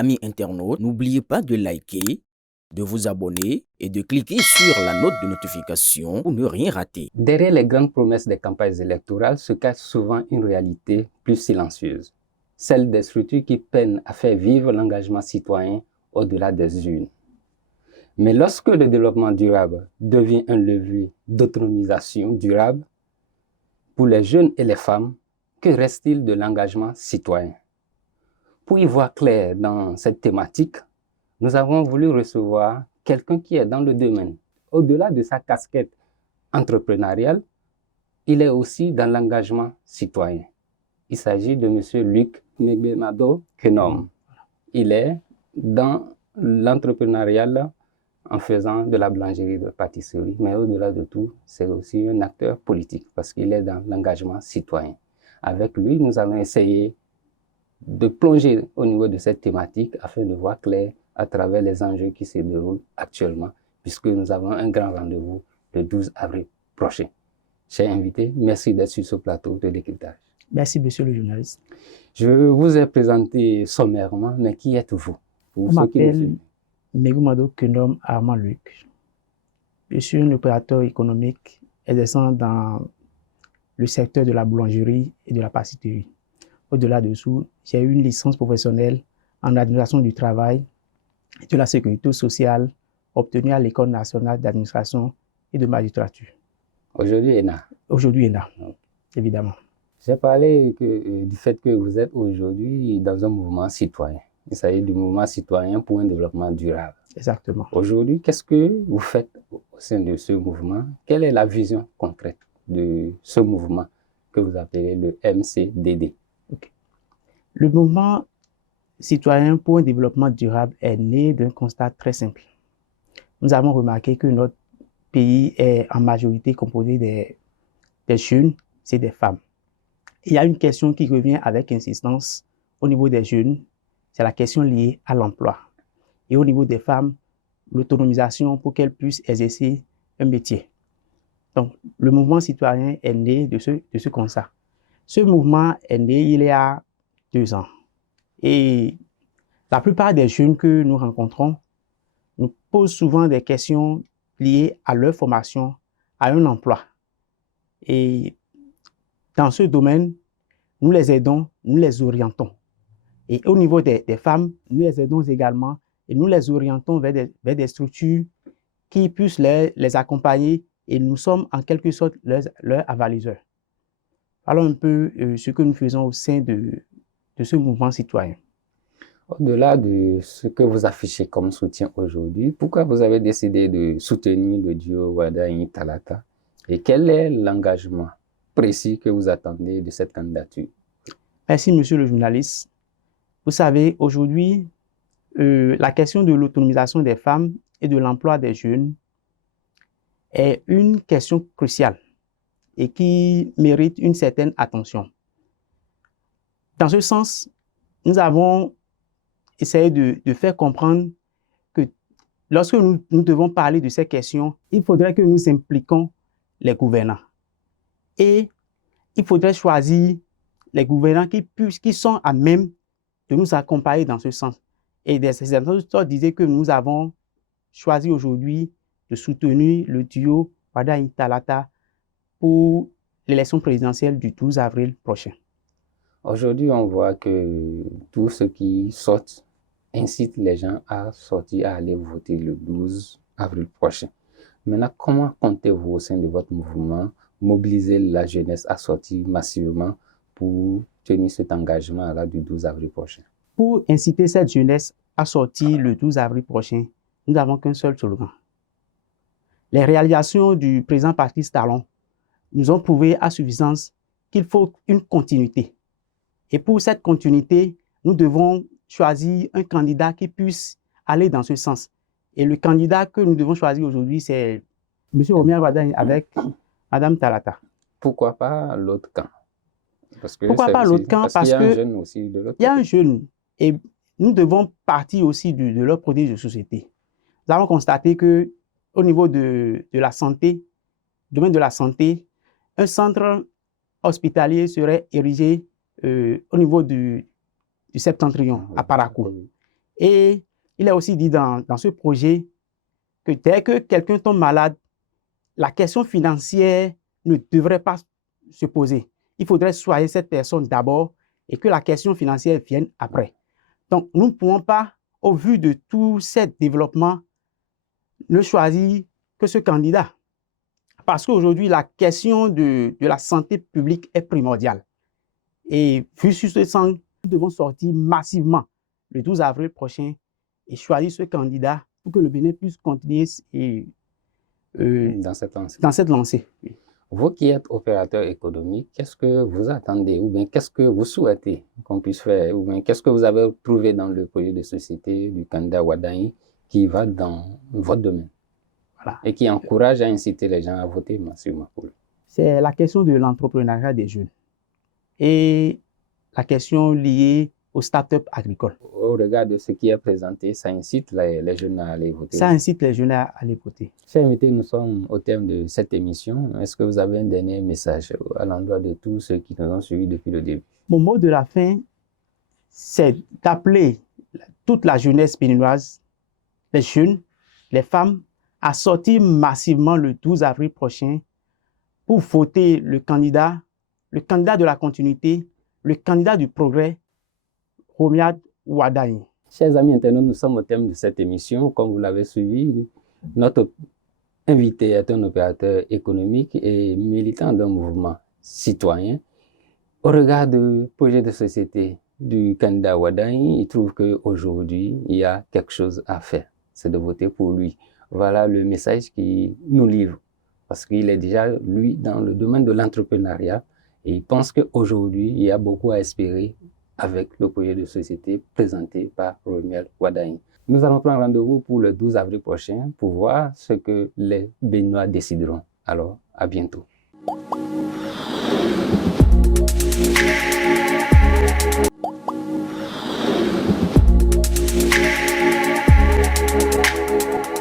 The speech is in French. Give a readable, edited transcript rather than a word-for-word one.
amis internautes, n'oubliez pas de liker, de vous abonner et de cliquer sur la note de notification pour ne rien rater. Derrière les grandes promesses des campagnes électorales se cache souvent une réalité plus silencieuse, celle des structures qui peinent à faire vivre l'engagement citoyen au-delà des urnes. Mais lorsque le développement durable devient un levier d'autonomisation durable, pour les jeunes et les femmes, que reste-t-il de l'engagement citoyen? Pour y voir clair dans cette thématique, nous avons voulu recevoir quelqu'un qui est dans le domaine. Au-delà de sa casquette entrepreneuriale, il est aussi dans l'engagement citoyen. Il s'agit de M. Luc Megbemado Kenom. Il est dans l'entrepreneurial en faisant de la boulangerie de pâtisserie, mais au-delà de tout, c'est aussi un acteur politique parce qu'il est dans l'engagement citoyen. Avec lui, nous allons essayer de plonger au niveau de cette thématique afin de voir clair à travers les enjeux qui se déroulent actuellement, puisque nous avons un grand rendez-vous le 12 avril prochain. Chers invités, merci d'être sur ce plateau de décryptage. Merci, monsieur le journaliste. Je vous ai présenté sommairement, mais qui êtes-vous? On m'appelle Megbemado Kenom Armand Luc. Je suis un opérateur économique exerçant dans le secteur de la boulangerie et de la pâtisserie. Au-delà de tout, j'ai eu une licence professionnelle en administration du travail et de la sécurité sociale obtenue à l'École nationale d'administration et de magistrature. Aujourd'hui, ENA. Aujourd'hui, ENA, évidemment. J'ai parlé du fait que vous êtes aujourd'hui dans un mouvement citoyen. Il s'agit du mouvement citoyen pour un développement durable. Exactement. Aujourd'hui, qu'est-ce que vous faites au sein de ce mouvement? Quelle est la vision concrète de ce mouvement que vous appelez le MCDD? Okay. Le mouvement citoyen pour un développement durable est né d'un constat très simple. Nous avons remarqué que notre pays est en majorité composé des jeunes, c'est des femmes. Il y a une question qui revient avec insistance au niveau des jeunes, c'est la question liée à l'emploi. Et au niveau des femmes, l'autonomisation pour qu'elles puissent exercer un métier. Donc, le mouvement citoyen est né de ce constat. Ce mouvement est né il y a 2 ans. Et la plupart des jeunes que nous rencontrons nous posent souvent des questions liées à leur formation, à un emploi. Et dans ce domaine, nous les aidons, nous les orientons. Et au niveau des femmes, nous les aidons également et nous les orientons vers des structures qui puissent les accompagner et nous sommes en quelque sorte leurs avaliseurs. Parlons un peu ce que nous faisons au sein de ce mouvement citoyen. Au-delà de ce que vous affichez comme soutien aujourd'hui, pourquoi vous avez décidé de soutenir le duo Wada-Talata et quel est l'engagement précis que vous attendez de cette candidature? Merci, monsieur le journaliste. Vous savez, aujourd'hui, la question de l'autonomisation des femmes et de l'emploi des jeunes est une question cruciale et qui mérite une certaine attention. Dans ce sens, nous avons essayé de faire comprendre que lorsque nous devons parler de ces questions, il faudrait que nous impliquions les gouvernants. Et il faudrait choisir les gouvernants qui sont à même de nous accompagner dans ce sens. Et des internautes disaient que nous avons choisi aujourd'hui de soutenir le duo Wada-Talata pour l'élection présidentielle du 12 avril prochain. Aujourd'hui, on voit que tout ce qui sort incite les gens à sortir, à aller voter le 12 avril prochain. Maintenant, comment comptez-vous au sein de votre mouvement mobiliser la jeunesse à sortir massivement pour tenir cet engagement-là du 12 avril prochain? Pour inciter cette jeunesse à sortir le 12 avril prochain, nous n'avons qu'un seul slogan. Les réalisations du président Patrice Talon nous ont prouvé à suffisance qu'il faut une continuité. Et pour cette continuité, nous devons choisir un candidat qui puisse aller dans ce sens. Et le candidat que nous devons choisir aujourd'hui, c'est M. Omier Wada avec Mme Talata. Pourquoi pas l'autre camp? Pourquoi pas l'autre camp? Parce qu'il y a un jeune aussi de l'autre côté. Il y a un jeune et nous devons partir aussi de leur projet de société. Nous avons constaté qu'au niveau de la santé, domaine de la santé, un centre hospitalier serait érigé au niveau du Septentrion, à Parakou. Et il est aussi dit dans ce projet que dès que quelqu'un tombe malade, la question financière ne devrait pas se poser. Il faudrait soigner cette personne d'abord et que la question financière vienne après. Donc, nous ne pouvons pas, au vu de tout ce développement, ne choisir que ce candidat. Parce qu'aujourd'hui, la question de la santé publique est primordiale. Et vu sur ce sens, nous devons sortir massivement le 12 avril prochain et choisir ce candidat pour que le Bénin puisse continuer dans cette lancée. Dans cette lancée. Oui. Vous qui êtes opérateur économique, qu'est-ce que vous attendez ou bien qu'est-ce que vous souhaitez qu'on puisse faire ou bien qu'est-ce que vous avez trouvé dans le projet de société du candidat Wadahi qui va dans votre domaine? Voilà. Et qui encourage à inciter les gens à voter massivement pour lui? C'est la question de l'entrepreneuriat des jeunes et la question liée aux start-up agricoles. Au regard de ce qui est présenté, ça incite les jeunes à aller voter. Ça incite les jeunes à aller voter. Chers invités, nous sommes au terme de cette émission. Est-ce que vous avez un dernier message à l'endroit de tous ceux qui nous ont suivis depuis le début? Mon mot de la fin, c'est d'appeler toute la jeunesse béninoise, les jeunes, les femmes, à sortir massivement le 12 avril prochain pour voter le candidat de la continuité, le candidat du progrès, Romiad Wadahi. Chers amis internautes, nous sommes au thème de cette émission. Comme vous l'avez suivi, notre invité est un opérateur économique et militant d'un mouvement citoyen. Au regard du projet de société du candidat Wadahi, il trouve qu'aujourd'hui, il y a quelque chose à faire. C'est de voter pour lui. Voilà le message qu'il nous livre. Parce qu'il est déjà, lui, dans le domaine de l'entrepreneuriat. Et il pense qu'aujourd'hui, il y a beaucoup à espérer avec le projet de société présenté par Romiad Wadahi. Nous allons prendre rendez-vous pour le 12 avril prochain pour voir ce que les Béninois décideront. Alors, à bientôt.